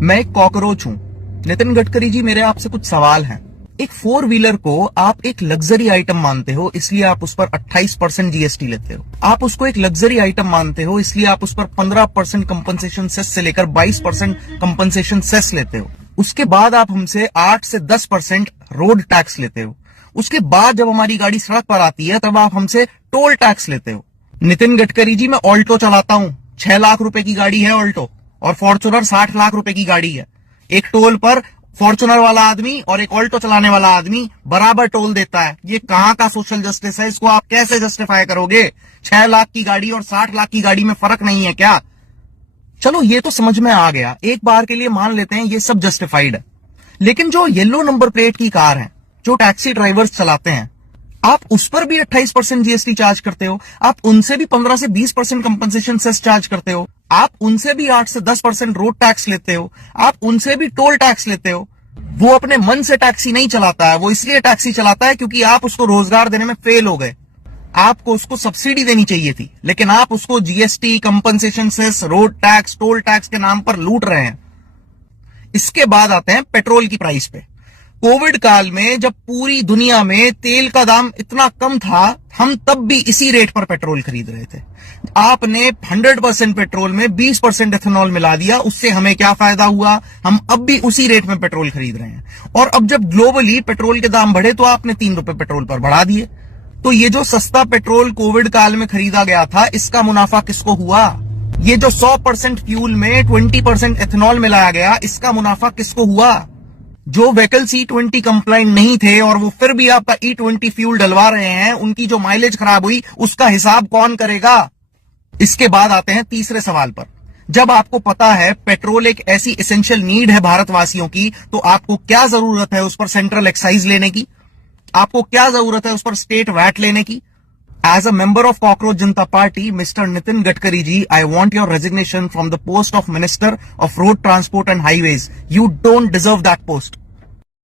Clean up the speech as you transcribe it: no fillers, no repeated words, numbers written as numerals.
मैं एक कॉकरोच हूं। नितिन गडकरी जी, मेरे आपसे कुछ सवाल हैं। एक 4 व्हीलर को आप एक लग्जरी आइटम मानते हो, इसलिए आप उस पर 28% जीएसटी लेते हो। आप उसको एक लग्जरी आइटम मानते हो, इसलिए आप उस पर 15% कंपनसेशन सेस से लेकर 22% कंपनसेशन सेस लेते हो। उसके बाद आप हमसे 8 से 10% रोड टैक्स लेते हो। उसके बाद जब हमारी गाड़ी सड़क पर आती है तब आप हमसे टोल टैक्स लेते हो। नितिन गडकरी जी, मैं ऑल्टो चलाता हूं। 6 लाख रुपए की गाड़ी है ऑल्टो, और फॉर्च्यूनर 60 लाख रुपए की गाड़ी है। एक टोल पर फॉर्च्यूनर वाला आदमी और एक ऑल्टो चलाने वाला आदमी बराबर टोल देता है। ये कहां का सोशल जस्टिस है? इसको आप कैसे जस्टिफाई करोगे? 6 लाख की गाड़ी और 60 लाख की गाड़ी में फर्क नहीं है क्या? चलो, ये तो समझ में आ गया। एक बार के लिए मान लेते हैं ये सब जस्टिफाइड है। लेकिन जो येलो नंबर प्लेट की कार है, जो टैक्सी ड्राइवर्स चलाते हैं, आप उस पर भी 28% जीएसटी चार्ज करते हो। आप उनसे भी 15 से 20% कंपनसेशन सेस चार्ज करते हो। आप उनसे भी 8 से 10% रोड टैक्स लेते हो। आप उनसे भी टोल टैक्स लेते हो। वो अपने मन से टैक्सी नहीं चलाता है, वो इसलिए टैक्सी चलाता है क्योंकि आप उसको रोजगार देने में फेल हो गए। आपको उसको सब्सिडी देनी चाहिए थी, लेकिन आप उसको GST, compensation cess, road tax, toll tax के नाम पर लूट रहे हैं। इसके बाद आते हैं पेट्रोल की प्राइस पे। कोविड काल में जब पूरी दुनिया में तेल का दाम इतना कम था, हम तब भी इसी रेट पर पेट्रोल खरीद रहे थे। आपने 100% पेट्रोल में 20% एथेनॉल मिला दिया। उससे हमें क्या फायदा हुआ? हम अब भी उसी रेट में पेट्रोल खरीद रहे हैं। और अब जब ग्लोबली पेट्रोल के दाम बढ़े तो आपने 3 रुपए पेट्रोल पर बढ़ा दिए। तो ये जो सस्ता पेट्रोल कोविड काल में खरीदा गया था, इसका मुनाफा किसको हुआ? ये जो 100% फ्यूल में 20% एथेनॉल मिलाया गया, इसका मुनाफा किसको हुआ? जो व्हीकल्स E20 कंप्लाइंट नहीं थे और वो फिर भी आपका E20 फ्यूल डलवा रहे हैं, उनकी जो माइलेज खराब हुई, उसका हिसाब कौन करेगा? इसके बाद आते हैं तीसरे सवाल पर। जब आपको पता है पेट्रोल एक ऐसी एसेंशियल नीड है भारतवासियों की, तो आपको क्या जरूरत है उस पर सेंट्रल एक्साइज लेने की? आपको क्या जरूरत है उस पर स्टेट वैट लेने की? As a member of Cockroach Janata Party, Mr. Nitin Gadkari ji, I want your resignation from the post of Minister of Road Transport and Highways. You don't deserve that post.